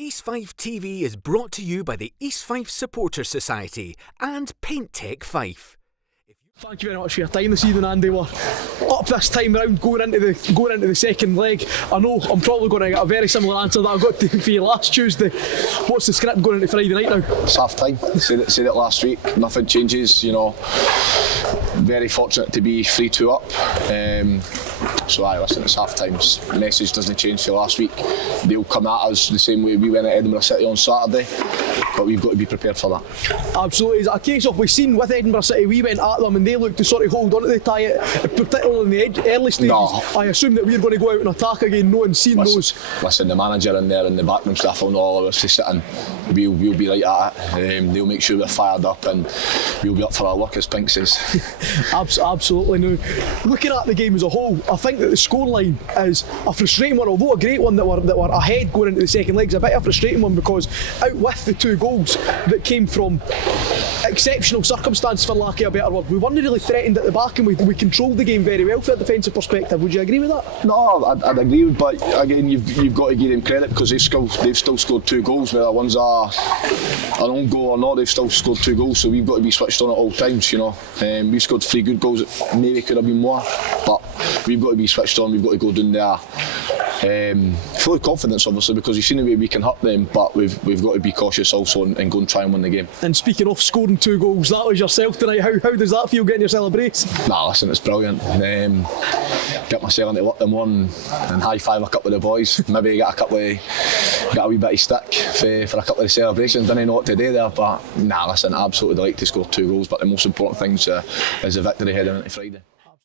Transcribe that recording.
East Fife TV is brought to you by the East Fife Supporters Society and Paint Tech Fife. Thank you very much for your time this evening, Andy. We're up this time round, going into the second leg. I know I'm probably going to get a very similar answer that I got for you last Tuesday. What's the script going into Friday night now? It's half time. Said it last week. Nothing changes. You know, very fortunate to be 3-2 up. So listen, it's half time. The message doesn't change for last week. They'll come at us the same way we went at Edinburgh City on Saturday, but we've got to be prepared for that. Absolutely. It's a case of, we've seen with Edinburgh City, we went at them and they looked to sort of hold on to the tie, particularly in the early stages. No. I assume that we're going to go out and attack again, knowing, seeing those. Listen, the manager in there and the backroom staff will know all of us to sit in. We'll be right at it. They'll make sure we're fired up and we'll be up for our work, as Pink says. Absolutely. Now, looking at the game as a whole, I think that the scoreline is a frustrating one, although a great one that were ahead going into the second leg. It's a bit of a frustrating one because out with the two goals that came from exceptional circumstance, for lack of a better word, we weren't really threatened at the back and we controlled the game very well from a defensive perspective. Would you agree with that? No, I'd agree, but again, you've got to give them credit because they've still scored two goals, whether one's an own goal or not. They've still scored two goals, so we've got to be switched on at all times. You know, we've scored 3 good goals. Maybe could have been more, but we've got to be switched on. We've got to go down there full of confidence, obviously, because you've seen the way we can hurt them, but we've got to be cautious also and go and try and win the game. And speaking of scoring 2 goals, that was yourself tonight. How does that feel, getting your celebration? Nah, listen, it's brilliant. Get myself into work in the morning and high five a couple of the boys. Maybe get a wee bit of stick for a couple of the celebrations. Didn't know what to do there, but nah, listen, absolutely delighted to score 2 goals. But the most important thing is the victory heading into Friday.